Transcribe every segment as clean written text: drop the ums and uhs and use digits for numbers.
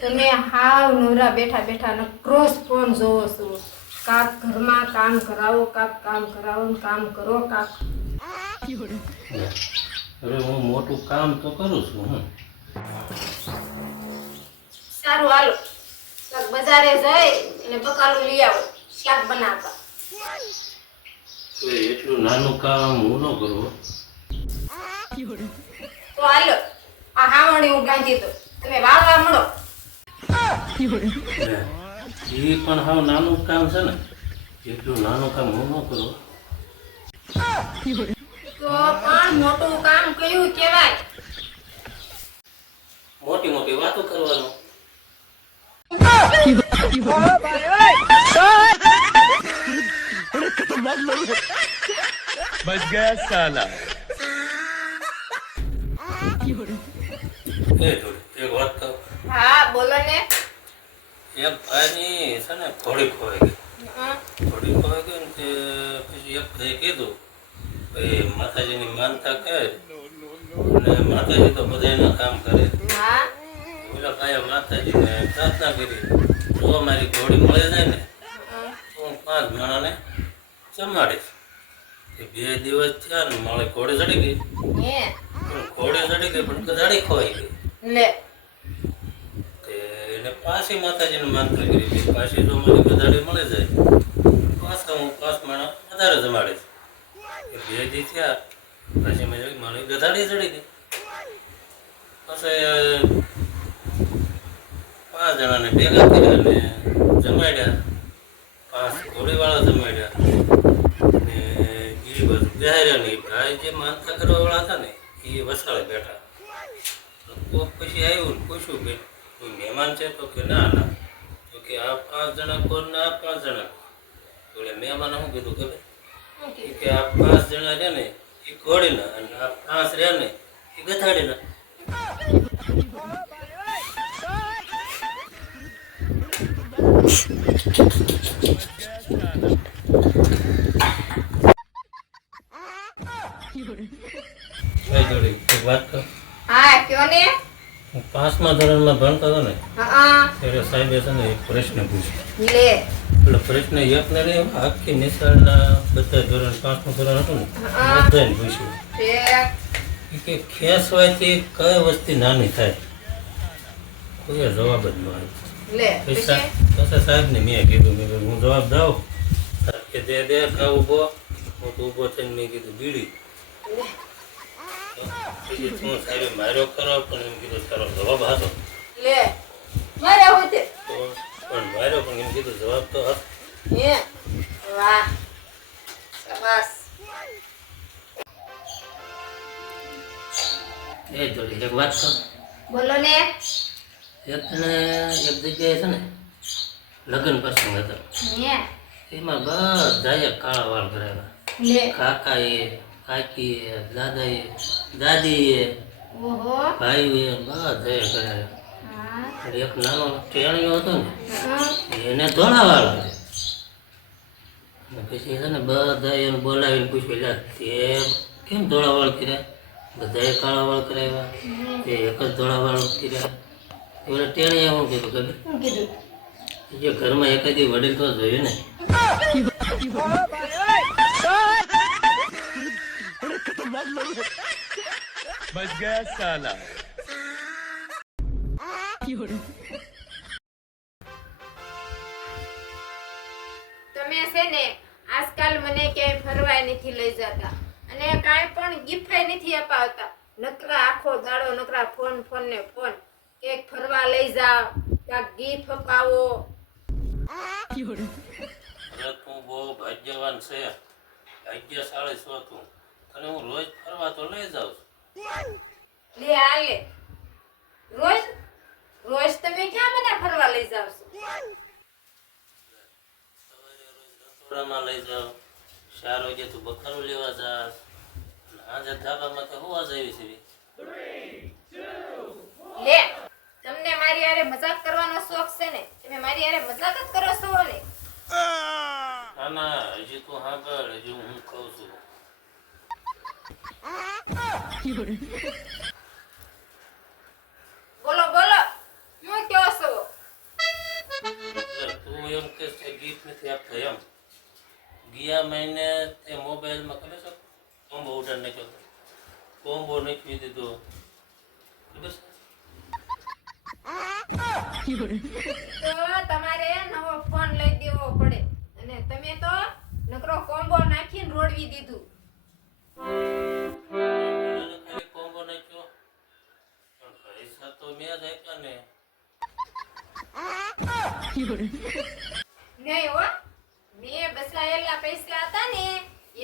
તમે હાવ નવરા બેઠા બેઠા ને ક્રોસ ફોન જોવો છો. કાક ઘરમાં કામ કરાવો, કાક કામ કરાવો ને કામ કરો કાક. હવે હું મોટું કામ તો કરું છું હું. સારું હાલો, કાક બજારે જઈ અને બકાલું લઈ આવો, શાક બનાવતા. તો એટલું નાનું કામ હું ન કરું. તો હાલો, આ હાવણી હું બાંધી દઉં, તમે વાળવા મળો. એ પણ હાવ નાનું કામ છે ને, એટલું નાનું કામ હું ન કરું. તો પણ મોટું કામ કયું કહેવાય? મોટી મોટી વાતો કરવાનું. बच गया साला। એક વાત કહું. હા બોલો ને. એક ભાઈની છે ને ઘોડી ખોવાઈ ગઈ. ઘોડી ખોવાઈ ગઈ ને તે પછી એક ભાઈ કીધું ભાઈ માતાજીની માનતા કરે અને માતાજી તો બધાયના કામ કરે. હા ઓલા ભાઈએ માતાજીને પ્રાર્થના કરી, જો મારી ઘોડી મળી જાય ને તો હું 5 જણાને જમાડીશ. એ 2 દિવસ થયા ને મારી ઘોડી ચડી ગઈ. હે ઘોડી ચડી ગઈ પણ ગધાડી ખોવાઈ ગઈ. લે એને પાછી માતાજીને માનતા કરી કે પાછી જો મને ગધાડી મળી જાય પાછા હું 5 માણા વધારે જમાડીશ. એ 2 દી થયા પછી મેં જોયું મારી ગધાડી ચડી ગઈ. પછી 5 જણાને ભેગા કર્યા અને જમાડ્યા. 5 ઘોડીવાળા જમાડ્યા ને એ બધું બિહાર્યા નહીં. ભાઈ જે માનતા કરવાવાળા હતા ને એ વસાડે બેઠા. તો પછી આવ્યું ને પૂછ્યું કે કોઈ મહેમાન છે? તો કે ના ના. તો કે આ 5 જણા કોણ ને આ 5 જણા કોણ? તો એટલે મહેમાને શું કીધું ખબર? કે આ 5 જણા રહ્યા ને એ ઘોડીના અને આ 5 રહ્યા ને એ ગધાડીના. એક વાત કહું. હા કયો ને. હું 5મા ધોરણમાં ભણતો હતો ને હા ત્યારે સાહેબે છે ને એક પ્રશ્ન પૂછ્યો. લે એટલે પ્રશ્ન એક ને નહીં, આખી નિશાળના બધા ધોરણ 5મું ધોરણ હતું ને બધાને પૂછ્યું કે ખેંચવાથી કઈ વસ્તુ નાની થાય? કોઈ જવાબ જ ન આવ્યો. લે પછી સાહેબને મેં કીધું હું જવાબ દઉં? સાહેબ કે દે ખાવ ઊભો. હું તો ઊભો થઈને મેં કીધું બીડી. પછી શું સાહેબે માર્યો ખરો પણ એમ કીધું તારો જવાબ હતો. લે મારે હોતે તો પણ માર્યો પણ એમ કીધું જવાબ તો હતો. હે વાહ શાબાશ. એ જોડી એક વાત કહું. બોલો ને. એક જગ્યાએ છે ને લગ્ન પ્રસંગ હતો. હે એમાં બધાએ કાળા વાળ કરાવ્યા. લે કાકાએ, કાકીએ, દાદાએ, દાદીએ, ઓહો ભાઈએ બધાએ કરાવ્યા. હા અને એક નાનો ટેણીયો હતો ને હા એને ધોળા વાળ કર્યા. અને પછી છે ને બધા એને બોલાવીને પૂછ્યું લે તે કેમ ધોળા વાળ કર્યા? બધાએ કાળા વાળ કરાવ્યા, તે એક જ ધોળા વાળ કર્યા. એટલે ટેણીએ શું કીધું ખબર? શું કીધું? જે ઘરમાં એકાદી વડીલ તો જોયું ને. बच गया साला। તમે છે ને આજકાલ મને ક્યાંય ફરવાય નથી લઈ જતા અને કાંઈ પણ ગિફ્ટ નથી અપાવતા. નકરા આખો દાડો નકરા ફોન ફોન ને ફોન. એક ફરવા લઈ જાવ, ક્યાંક ગિફ્ટ અપાવો. અરે તું બહુ ભાગ્યવાન છે, ભાગ્યશાળી છો તું. તને હું રોજ ફરવા તો લઈ જાઉં છું. લે આ લે રોજ રોજ તમે ક્યાં મને ફરવા લઈ જાવ છો? સવારે રોજ રસોડામાં લઈ જાઉં, 4 વાગે તું બખારું લેવા જાસ, આજે ધાબામાં તો હોવા જવી છે. લે તમને મારી હારે મજાક કરવાનો શોખ છે ને? તમે મારી હારે મજાક જ કરો છો ને? ના ના હજી તું સાંભળ, હજી હું કહું છું. બોલો બોલો. ગયા મહિને તે મોબાઈલમાં ખબર છે કોમ્બો ઓર્ડર નાખ્યો હતો. કોમ્બો નાખી દીધો ખબર છે તો તમારે નવો ફોન લઈ દેવો પડે અને તમે તો નકરો કોમ્બો નાખીને રોડવી દીધું. પેલાને ખાલી કોમ્બો નાખ્યો પણ પૈસા તો મેં જ આપ્યા ને. નહીં હો, મેં બસાયેલા પૈસા હતા ને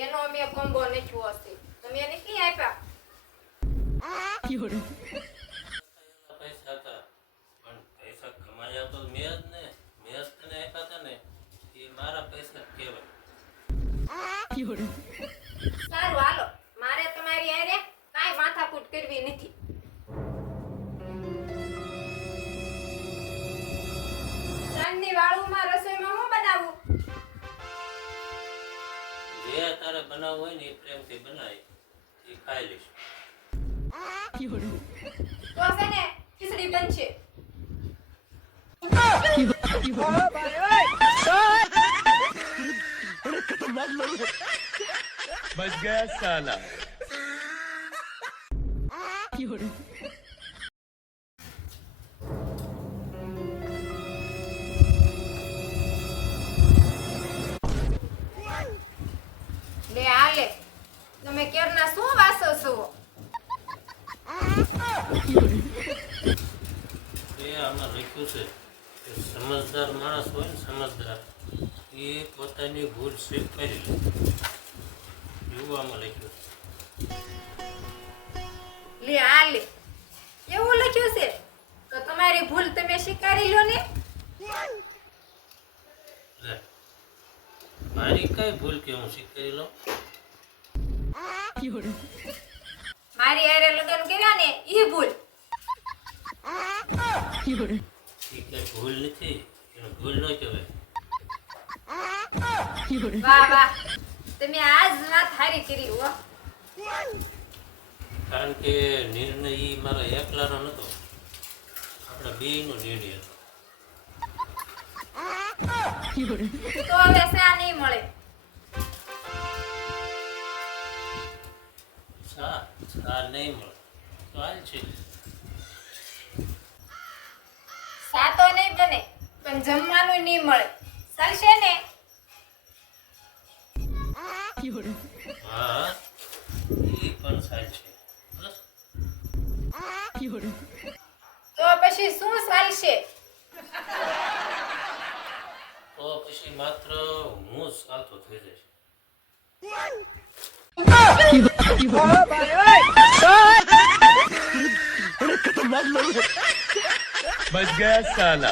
એનો મેં કોમ્બો નાખ્યો હશે. તમે નથી આપ્યા. પૈસા હતા પણ પૈસા કમાયા તો મેં જ ને. મેં જ તને આપ્યા હતા ને એ મારા પૈસા જ કહેવાય. સારું હાલો, મારે તમારી હારે કાંઈ માથાકૂટ કરવી નથી. સાંજની વાળુમાં રસોઈમાં હું બનાવું? જે તારે બનાવવું હોય ને એ પ્રેમથી બનાવી એ ખાઈ લઈશ. તો છે ને ખીચડી બનશે. बच गया साला. લે હાલે, તમે કેરના શું વાસો છો? એ આમાં લખ્યું છે કે સમજદાર માણસ હોય ને સમજદાર એ પોતાની ભૂલ સ્વીકારી લે એવું આમાં લખ્યું છે. લે હાલે, એવું લખ્યું છે તો તમારી ભૂલ તમે સ્વીકારી લો ને. લે મારી કઈ ભૂલ કે હું સ્વીકારી લઉં? મારી હારે લગ્ન કર્યા ને ઈ ભૂલ. એ કઈ ભૂલ નથી એને ભૂલ ન કહેવાય. વાહ વાહ, તમે આજ વાત હારી કરી હો. કારણ કે નિર્ણય એ મારા એકલાનો નહોતો, આપણા બેયનો નિર્ણય હતો. તો હવે શા નહીં મળે? સા નહીં મળે તો હાલ છે. સાતો નહીં બને પણ જમવાનું નહીં મળે, ચાલશે ને? હા એ પણ સાચ છે. બસ તો પછી શું ચાલશે? તો પછી માત્ર હું જ ચાલતો થઈ જઈશ. बच गया साला.